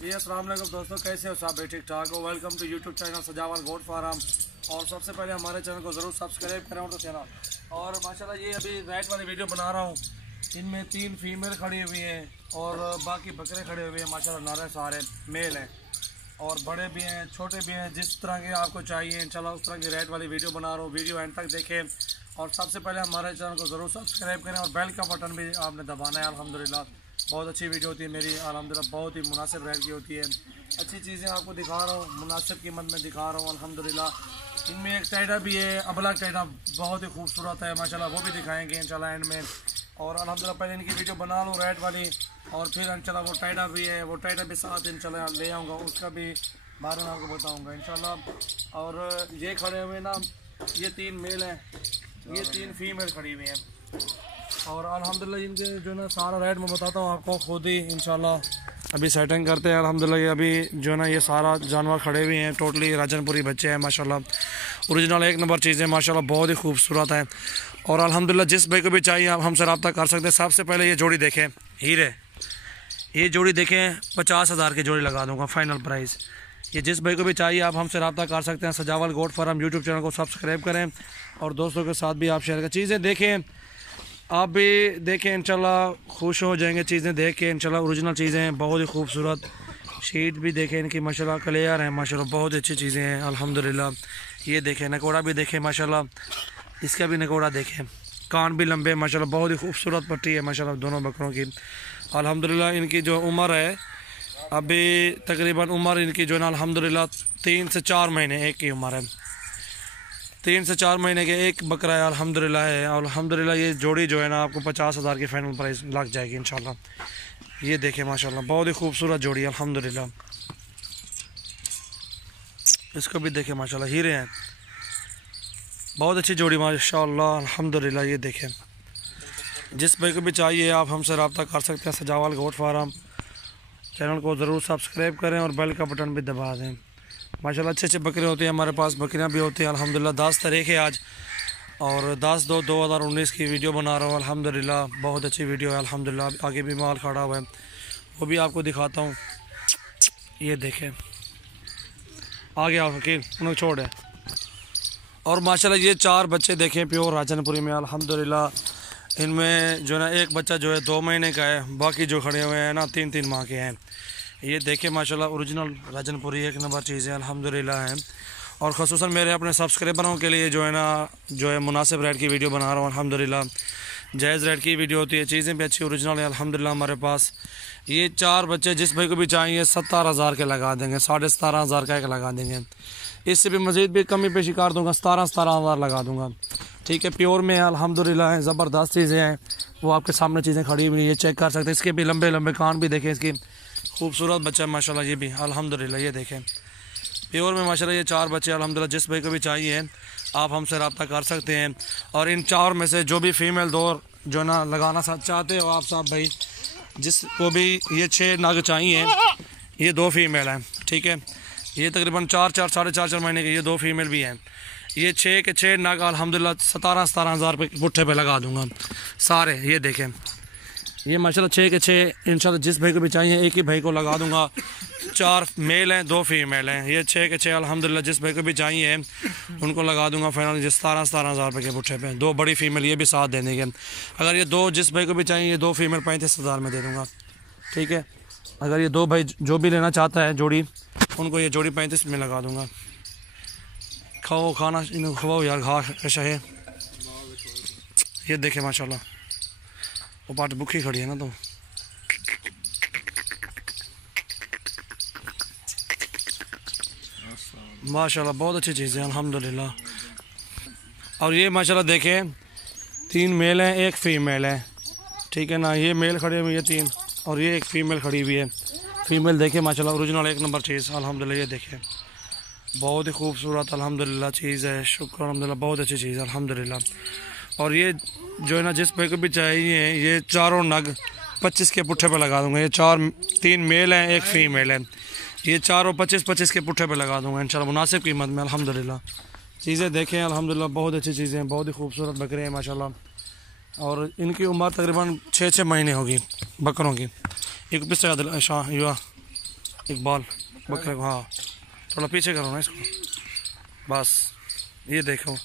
जी अस्सलाम वालेकुम दोस्तों, कैसे हो सब? ठीक ठाक हो? वेलकम टू यूट्यूब चैनल सजावल गोट फार्म। और सबसे पहले हमारे चैनल को ज़रूर सब्सक्राइब करें और तो चैनल। और माशाल्लाह ये अभी राइट वाली वीडियो बना रहा हूँ। इनमें 3 फीमेल खड़ी हुई हैं और बाकी बकरे खड़े हुए हैं। माशाल्लाह नारे सारे मेल हैं और बड़े भी हैं, छोटे भी हैं। जिस तरह के आपको चाहिए इंशाल्लाह उस तरह की रेट वाली वीडियो बना रहा हूँ। वीडियो एंड तक देखें और सबसे पहले हमारे चैनल को ज़रूर सब्सक्राइब करें और बेल का बटन भी आपने दबाना है। अल्हम्दुलिल्लाह बहुत अच्छी वीडियो होती है मेरी, अल्हम्दुलिल्लाह बहुत ही मुनासिब रेट की होती है। अच्छी चीज़ें आपको दिखा रहा हूँ, मुनासिब कीमत में दिखा रहा हूँ अल्हम्दुलिल्लाह। इनमें एक टाइडा भी है, अबला टाइडा बहुत ही खूबसूरत है माशाल्लाह, वो भी दिखाएँगे इंशाल्लाह एंड में। और अल्हम्दुलिल्लाह पहले इनकी वीडियो बना लूँ रेट वाली और फिर इंशाल्लाह वो टाइडा भी है, वो टाइडा भी साथ इंशाल्लाह ले आऊँगा, उसका भी बारे में आपको बताऊँगा इंशाल्लाह। और ये खड़े हुए ना, ये 3 मेल हैं, ये 3 फीमेल खड़ी हुई हैं। और अल्हम्दुलिल्लाह इनके जो है ना सारा रेट मैं बताता हूँ आपको खुद ही इंशाल्लाह। अभी सेटिंग करते हैं अल्हम्दुलिल्लाह। ये अभी जो है ना ये सारा जानवर खड़े हुए हैं, टोटली राजनपुरी बच्चे हैं माशाल्लाह। ओरिजिनल 1 नंबर चीज़ें माशाल्लाह, बहुत ही खूबसूरत है। और अल्हम्दुलिल्लाह जिस भाई को भी चाहिए आप हमसे रब्ता कर सकते हैं। सबसे पहले ये जोड़ी देखें, हीरे, ये जोड़ी देखें 50,000 की जोड़ी लगा दूँगा फाइनल प्राइस। ये जिस भाई को भी चाहिए आप हमसे रब्ता कर सकते हैं। सजावल गोट फार्म यूट्यूब चैनल को सब्सक्राइब करें और दोस्तों के साथ भी आप शेयर करें। चीज़ें देखें, आप भी देखें इंशाल्लाह, खुश हो जाएंगे चीज़ें देख के इंशाल्लाह। ओरिजिनल चीज़ें हैं, बहुत ही खूबसूरत। शीट भी देखें इनकी माशाल्लाह, क्लियर है माशाल्लाह, बहुत अच्छी चीज़ें हैं अल्हम्दुलिल्लाह। ये देखें नकोड़ा भी देखें माशाल्लाह, इसका भी नकोड़ा देखें, कान भी लंबे माशाल्लाह, बहुत ही खूबसूरत पट्टी है माशाल्लाह दोनों बकरों की अल्हम्दुलिल्लाह। इनकी जो उम्र है अभी तकरीबन उम्र इनकी जो है ना अल्हम्दुलिल्लाह 3 से 4 महीने एक की उम्र है। 3 से 4 महीने के एक बकरा है अल्हम्दुलिल्लाह है। और अल्हम्दुलिल्लाह ये जोड़ी जो है ना आपको 50,000 की फाइनल प्राइस लग जाएगी इंशाल्लाह। ये देखें माशाल्लाह, बहुत ही खूबसूरत जोड़ी अल्हम्दुलिल्लाह। इसको भी देखें माशाल्लाह, हीरे हैं, बहुत अच्छी जोड़ी माशाल्लाह अल्हम्दुलिल्लाह। ये देखें, जिस भाई को भी चाहिए आप हमसे रब्ता कर सकते हैं। सजावल गोट फार्म चैनल को ज़रूर सब्सक्राइब करें और बेल का बटन भी दबा दें। माशाल्लाह अच्छे अच्छे बकरे होते हैं हमारे पास, बकरियां भी होती हैं अल्हम्दुलिल्लाह। 10 तारीख है आज और 10/2/2019 की वीडियो बना रहा हूँ अल्हम्दुलिल्लाह। बहुत अच्छी वीडियो है अल्हम्दुलिल्लाह। आगे भी माल खड़ा हुआ है, वो भी आपको दिखाता हूँ। ये देखें, आगे आओ वकील, उन्हें छोड़ है। और माशाल्लाह ये 4 बच्चे देखें प्योर राजनपुरी में अल्हम्दुलिल्लाह। इनमें जो है ना एक बच्चा जो है 2 महीने का है, बाकी जो खड़े हुए हैं ना 3-3 माह के हैं। ये देखें माशाल्लाह, ओरिजिनल राजनपुरी 1 नंबर चीज़ें अल्हम्दुलिल्लाह हैं। और ख़ुसूसन मेरे अपने सब्सक्राइबरों के लिए जो है ना जो है मुनासिब रेट की वीडियो बना रहा हूँ अल्हम्दुलिल्लाह। जायज़ रेट की वीडियो होती है, चीज़ें भी अच्छी ओरिजिनल है अल्हम्दुलिल्लाह हमारे पास। ये 4 बच्चे जिस भाई को भी चाहिए 17,000 के लगा देंगे, 17,500 का एक लगा देंगे। इससे भी मज़ीद भी कमी पेशी कर दूँगा, 17,000 लगा दूँगा। ठीक है, प्योर में अल्हम्दुलिल्लाह है, ज़बरदस्त चीज़ें हैं, वो आपके सामने चीज़ें खड़ी हुई, ये चेक कर सकते हैं। इसके भी लंबे लंबे कान भी देखें, इसकी खूबसूरत बच्चा है माशाल्लाह। ये भी अल्हम्दुलिल्लाह, ये देखें प्योर में माशाल्लाह। ये 4 बच्चे अल्हम्दुलिल्लाह, जिस भाई को भी चाहिए आप हमसे रब्ता कर सकते हैं। और इन 4 में से जो भी फीमेल दो जो ना लगाना चाहते हो आप साहब भाई, जिसको भी ये 6 नग चाहिए, ये 2 फीमेल हैं। ठीक है, ये तकरीबन 4-4 साढ़े 4 महीने के, ये 2 फीमेल भी हैं। ये 6 के 6 नग अल्हम्दुलिल्लाह 17,000 रुपये पुट्ठे पे लगा दूँगा सारे। ये देखें, ये माशाल्लाह 6 के 6 इंशाल्लाह जिस भाई को भी चाहिए एक ही भाई को लगा दूंगा। 4 मेल हैं, 2 फीमेल हैं। ये 6 के 6 अल्हम्दुलिल्लाह जिस भाई को भी चाहिए उनको लगा दूंगा फाइनल 17,000 रुपये के पुट्ठे पे। 2 बड़ी फीमेल ये भी साथ दे देंगे। अगर ये 2 जिस भाई को भी चाहिए, ये 2 फीमेल 35,000 में दे दूँगा। ठीक है, अगर ये 2 भाई जो भी लेना चाहता है जोड़ी, उनको ये जोड़ी 35 में लगा दूँगा। खाओ खाना इनको खवाओ यार, घा शहे। ये देखे माशाल्लाह, वो पाट भूखी खड़ी है ना, तो माशाल्लाह बहुत अच्छी चीज़ है अल्हम्दुलिल्लाह। और ये माशाल्लाह देखें 3 मेल हैं, 1 फीमेल है। ठीक है ना, ये मेल खड़े हुए हैं 3 और ये 1 फीमेल खड़ी हुई है। फीमेल देखें माशाल्लाह, ओरिजिनल 1 नंबर चीज़ अल्हम्दुलिल्लाह। ये देखें बहुत ही खूबसूरत अल्हम्दुलिल्लाह चीज़ है, शुक्र अल्हम्दुलिल्लाह, बहुत अच्छी चीज़ है अल्हम्दुलिल्लाह। और ये जो है ना जिस भाई को भी चाहिए, ये 4 नग 25 के पुट्ठे पे लगा दूंगा। ये 3 मेल हैं, 1 फीमेल है। ये 4 25 के पुट्ठे पे लगा दूंगा इंशाल्लाह मुनासिब कीमत में अल्हम्दुलिल्लाह। चीज़ें देखें अल्हम्दुलिल्लाह, बहुत अच्छी चीज़ें हैं, बहुत ही खूबसूरत बकरे हैं माशाल्लाह। और इनकी उम्र तकरीबन 6-6 महीने होगी बकरों की। एक पिस्ता शाह युवा इकबाल बकरे को, हाँ थोड़ा पीछे करो ना इसको, बस। ये देखो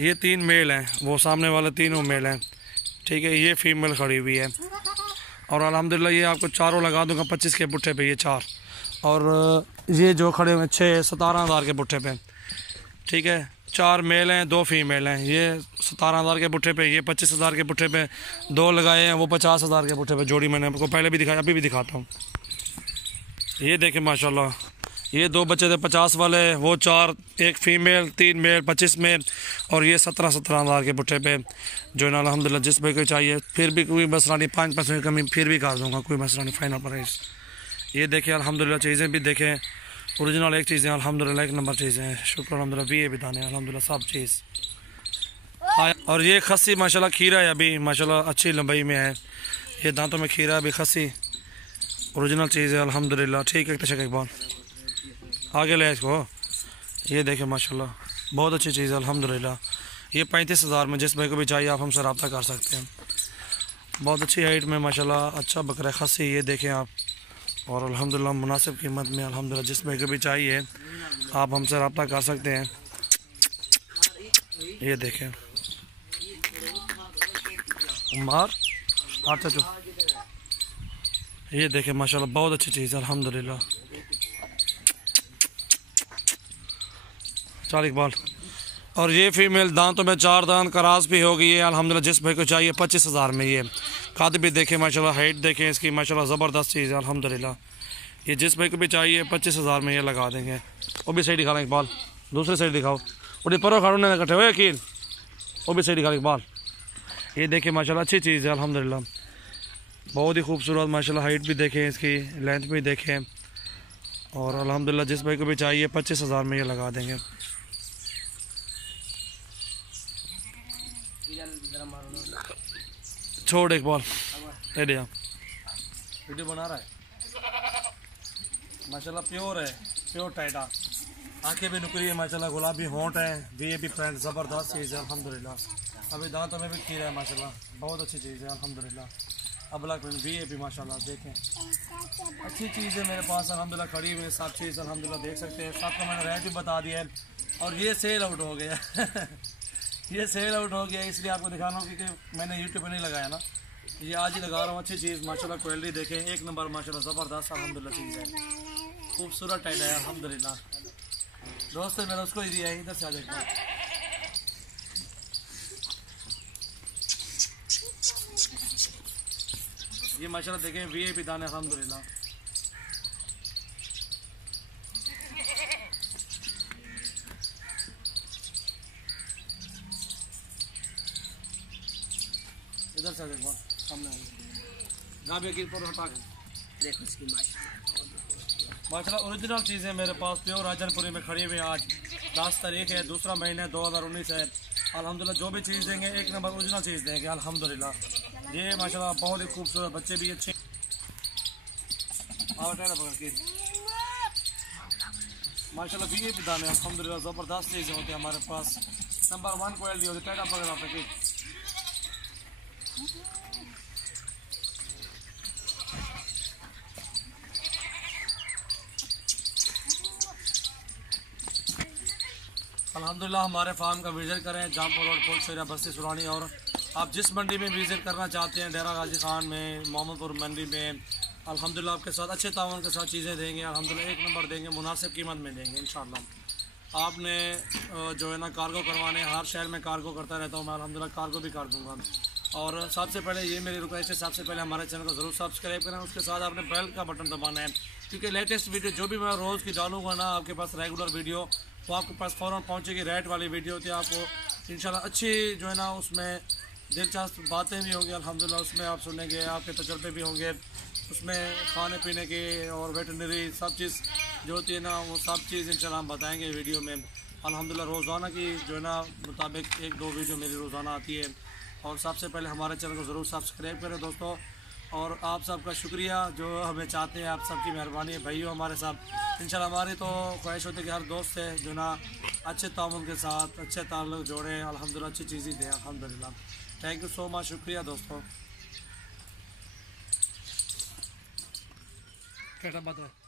ये 3 मेल हैं, वो सामने वाले तीनों मेल हैं, ठीक है। ये फीमेल खड़ी हुई है और अल्हम्दुलिल्लाह ये आपको चारों लगा दूंगा 25 के पुट्ठे पे, ये 4। और ये जो खड़े हुए 17,000 के पुट्ठे पे, ठीक है। 4 मेल हैं 2 फीमेल हैं। ये 17,000 के पुट्ठे पे, ये 25,000 के पुट्ठे पे 2 लगाए हैं, वो 50,000 के पुट्ठे पे जोड़ी। मैंने आपको पहले भी दिखाया, अभी भी दिखाता हूँ। ये देखें माशाल्लाह, ये 2 बच्चे थे 50 वाले, वो 4, 1 फीमेल 3 मेल 25 में, और ये 17,000 के पुट्ठे पे जो है ना अल्हम्दुलिल्लाह जिस भाई को चाहिए। फिर भी कोई मसला नहीं, 5 पैसे की कमी फिर भी कर दूँगा, कोई मसला नहीं, फाइनल प्राइस। ये देखें अल्हम्दुलिल्लाह, चीज़ें भी देखें ओरिजिनल एक चीज़ें अल्हम्दुलिल्लाह, 1 नंबर चीज़ें हैं, शुक्र अल्हम्दुलिल्लाह। भी ये भी दाने अल्हम्दुलिल्लाह सब चीज़। और ये खस्सी माशाल्लाह खीरा है, अभी माशाल्लाह अच्छी लंबाई में है, ये दांतों में खीरा अभी खस्सी ओरिजिनल चीज़ है अल्हम्दुलिल्लाह, ठीक है। तशक इकबाल आगे ले इसको। ये देखें माशाल्लाह बहुत अच्छी चीज़ है अल्हम्दुलिल्लाह। ये 35,000 में जिस भाई को भी चाहिए आप हमसे रब्ता कर सकते हैं। बहुत अच्छी हाइट में माशाल्लाह अच्छा बकरा खस्सी, ये देखें आप, और अल्हम्दुलिल्लाह मुनासिब कीमत में अल्हम्दुलिल्लाह जिस भाई को भी चाहिए आप हमसे रब्ता कर सकते हैं। ये देखें उमार अच्छा चुप, ये देखें माशाल्लाह बहुत अच्छी चीज़ है अल्हम्दुलिल्लाह। चल इकबाल। और ये फीमेल दांतों में 4 दांत करास भी हो गई है अल्हम्दुलिल्लाह, जिस भाई को चाहिए 25,000 में। ये कद भी देखें माशाल्लाह, हाइट देखें इसकी माशाल्लाह ज़बरदस्त चीज़ है अल्हम्दुलिल्लाह। ये जिस भाई को भी चाहिए 25,000 में ये लगा देंगे। वो भी सही दिखा लें इकबाल, दूसरी साइड दिखाओ, उड़ी परो खाड़ू ने इकट्ठे हुए यकीन, वो भी सही दिखा लें इकबाल। ये देखें माशाल्लाह अच्छी चीज़ है अल्हम्दुलिल्लाह, बहुत ही खूबसूरत माशाल्लाह। हाइट भी देखें इसकी, लेंथ भी देखें, और अल्हम्दुलिल्लाह जिस भाई को भी चाहिए 25,000 में ये लगा देंगे। छोड़ एक बॉल दिया, वीडियो बना रहा है माशाल्लाह, प्योर है, प्योर टाइटा, आंखें भी नुकरी है माशाल्लाह, गुलाबी होंठ है, वीएपी पैंट ज़बरदस्त चीज़ है अल्हम्दुलिल्लाह। अभी दांतों में भी खीरा है माशाल्लाह, बहुत अच्छी चीज़ है अल्हम्दुलिल्लाह। अबला वीएपी माशाल्लाह देखें अच्छी चीज़ है मेरे पास अल्हम्दुलिल्लाह, खड़ी हुई सब चीज़ अल्हम्दुलिल्लाह देख सकते हैं। सबको मैंने रेट भी बता दिया है, और ये सेल आउट हो गया ये सेल आउट हो गया, इसलिए आपको दिखाना हो क्योंकि मैंने यूट्यूब पे नहीं लगाया ना, ये आज ही लगा रहा हूँ। अच्छी चीज़ माशाल्लाह, क्वालिटी देखें 1 नंबर माशाल्लाह, ज़बरदस्त अल्हम्दुलिल्लाह चीज़ है, खूबसूरत टाइट है अल्हम्दुलिल्लाह। दोस्त है मेरा, उसको ही दिया है, इधर से आ जाएगा। ये माशाल्लाह देखें वीआईपी दाने अल्हम्दुलिल्लाह। इधर से देखो सामने ना भी गिर पर हटा के देखो इसकी माशाल्लाह ओरिजिनल चीज़ें मेरे पास प्योर राजनपुरी में खड़ी हुई। आज 10 तारीख है, 2रा महीना 2019 है अल्हम्दुलिल्लाह। जो भी चीज़ देंगे 1 नंबर ओरिजिनल चीज़ देंगे अल्हम्दुलिल्लाह। ये माशाल्लाह बहुत ही खूबसूरत, बच्चे भी अच्छे। माशाल्लाह भी ये भी दाने अल्हम्दुलिल्लाह ज़बरदस्त चीज़ें होती हैं हमारे पास, नंबर 1 क्वालिटी होती है। टाइट पकड़ आप अल्हम्दुलिल्लाह। हमारे फार्म का विज़िट करें, जामपुर रोड, पुलसेरा, बस्ती सुरानी। और आप जिस मंडी में विज़िट करना चाहते हैं, डेरा गाजी खान में, मोहम्मदपुर मंडी में, अल्हम्दुलिल्लाह आपके साथ अच्छे तावन के साथ चीज़ें देंगे अल्हम्दुलिल्लाह, 1 नंबर देंगे, मुनासिब कीमत में देंगे इंशाअल्लाह। आपने जो है ना कार्गो करवाने, हर शहर में कार्गो करता रहता हूँ मैं अल्हम्दुलिल्लाह, कार्गो भी कर दूँगा। और सबसे पहले ये मेरी रिक्वेस्ट है, सबसे पहले हमारे चैनल को ज़रूर सब्सक्राइब करें, उसके साथ आपने बेल का बटन दबाना है, क्योंकि लेटेस्ट वीडियो जो भी मैं रोज़ की डालूंगा ना आपके पास रेगुलर वीडियो, तो आपके पास फ़ौरन पहुंचेगी। रेट वाली वीडियो होती है, आपको इंशाल्लाह अच्छी जो है ना उसमें दिलचस्प बातें भी होंगी अल्हम्दुलिल्लाह, उसमें आप सुनेंगे, आपके तजर्बे भी होंगे उसमें, खाने पीने के और वेटनरी सब चीज़ जो होती है ना, वो सब चीज़ इंशाल्लाह हम बताएँगे वीडियो में अल्हम्दुलिल्लाह। रोज़ाना की जो है ना मुताबिक 1-2 वीडियो मेरी रोज़ाना आती है। और सबसे पहले हमारे चैनल को ज़रूर सब्सक्राइब करें दोस्तों, और आप सबका शुक्रिया जो हमें चाहते हैं, आप सबकी मेहरबानी है भाइयों हमारे साथ। इंशाल्लाह हमारी तो ख्वाहिश होती है कि हर दोस्त है जो ना अच्छे ताउन के साथ अच्छे ताल्लुक़ जोड़ें अल्हम्दुलिल्लाह, अच्छी चीज़ें दें अल्हम्दुलिल्लाह। थैंक यू सो मच, शुक्रिया दोस्तों। पेटा बात है।